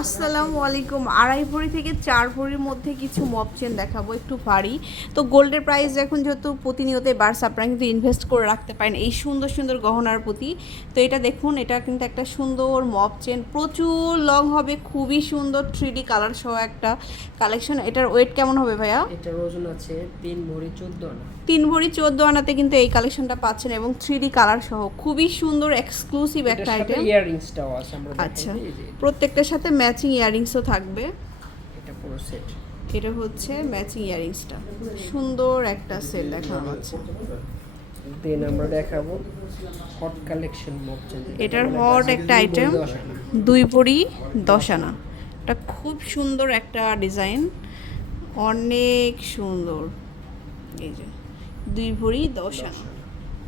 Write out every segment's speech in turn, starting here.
আসসালামু আলাইকুম। আড়াই ভরি থেকে চার ভরির মধ্যে কিছু মপ চেন দেখাবো একটু ভারী। তো গোল্ডের প্রাইস এখন যেহেতু প্রতিনিয়ত বাড়ছে আপনারা কিন্তু ইনভেস্ট করে রাখতে পারেন এই সুন্দর সুন্দর গহনার প্রতি। তো এটা দেখুন এটা কিন্তু একটা সুন্দর মপ চেন প্রচুর লং হবে খুবই সুন্দর থ্রি ডি কালার সহ একটা কালেকশন এটার ওয়েট কেমন হবে ভাইয়া? এটার ওজন আছে তিন ভরি চোদ্দ আনা। তিন ভরি চোদ্দ আনাতে কিন্তু এই কালেকশনটা পাচ্ছেন এবং থ্রি ডি কালার সহ। খুবই সুন্দর এক্সক্লুসিভ একটা আইটেম আচ্ছা। প্রত্যেকটার সাথে ম্যাচিং ইয়ারিংসও থাকবে। এটা পুরো সেট এটা হচ্ছে ম্যাচিং ইয়ারিংসটা সুন্দর একটা সেট দেখানো হচ্ছে দেন আমরা দেখাবো হট কালেকশন এটার হট একটা আইটেম দুই ভরি দশ আনা। এটা খুব সুন্দর একটা ডিজাইন অনেক সুন্দর। এই যে দুই ভরি দশ আনা।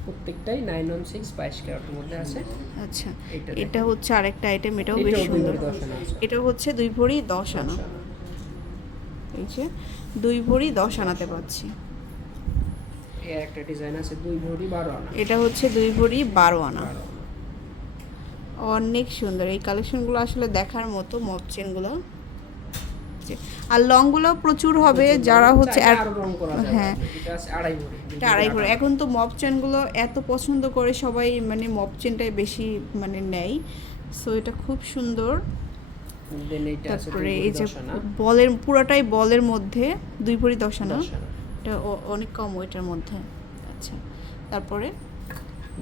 প্রত্যেকটাই নাইন ওয়ান সিক্স বাইশ ক্যারেটের মধ্যে আছে। আচ্ছা এটা হচ্ছে আরেকটা আইটেম এটাও বেশ সুন্দর। এটা হচ্ছে দুই ভরি দশ আনা। এই যে দুই ভরি দশ আনাতে পাচ্ছি। একটা ডিজাইন আছে দুই ভরি বারো আনা। এটা হচ্ছে দুই ভরি বারো আনা। অনেক সুন্দর। এই কালেকশনগুলো আসলে দেখার মতো মপ চেনগুলো যে, আর লংগুলো প্রচুর হবে যারা হচ্ছে হ্যাঁ। এটা আড়াই করে এখন তো মপ চেনগুলো এত পছন্দ করে সবাই মানে মপ চেনটাই বেশি মানে নেয়। সো এটা খুব সুন্দর। তারপরে এই যে বলের পুরাটাই বলের মধ্যে দুই ভরি দশ আনা দশ আনা এটা অনেক কম ওইটার মধ্যে। আচ্ছা তারপরে?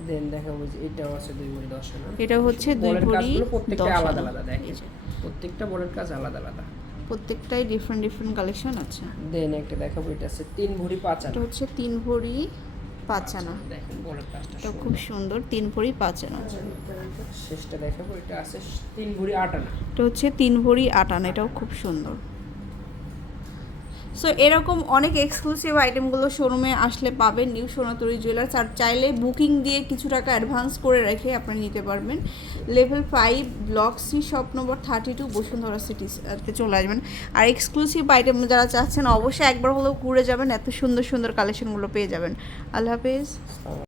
দেন দেখাবো যে এটাও আছে দুই ভরি দশ আনা এটা হচ্ছে দুই ভরি প্রত্যেকটা আলাদা আলাদা দেখেন। প্রত্যেকটা বলের কাজ আলাদা আলাদা। প্রত্যেকটাই ডিফারেন্ট ডিফারেন্ট কালেকশন আছে। দেন একটা দেখাবো এটা আছে তিন ভরি পাঁচ এটা হচ্ছে তিন ভরি পাঁচ আনা। দেখেন বলের কাজটা এটা খুব সুন্দর তিন ভরি পাঁচ আনা। শেষটা দেখাবো এটা আছে তিন ভরি আটানা এটা হচ্ছে তিন ভরি আট আনা এটাও খুব সুন্দর। সো এরকম অনেক এক্সক্লুসিভ আইটেমগুলো শোরুমে আসলে পাবেন নিউ সোনাতরি জুয়েলার্স আর চাইলে বুকিং দিয়ে কিছু টাকা অ্যাডভান্স করে রেখে আপনি নিতে পারবেন। Level five block C shop number thirty two Bashundhara সিটিতে চলে আসবেন। আর এক্সক্লুসিভ আইটেম যারা চাচ্ছেন, অবশ্যই একবার হলেও ঘুরে যাবেন, এত সুন্দর সুন্দর কালেকশনগুলো পেয়ে যাবেন। আল্লাহ হাফেজ।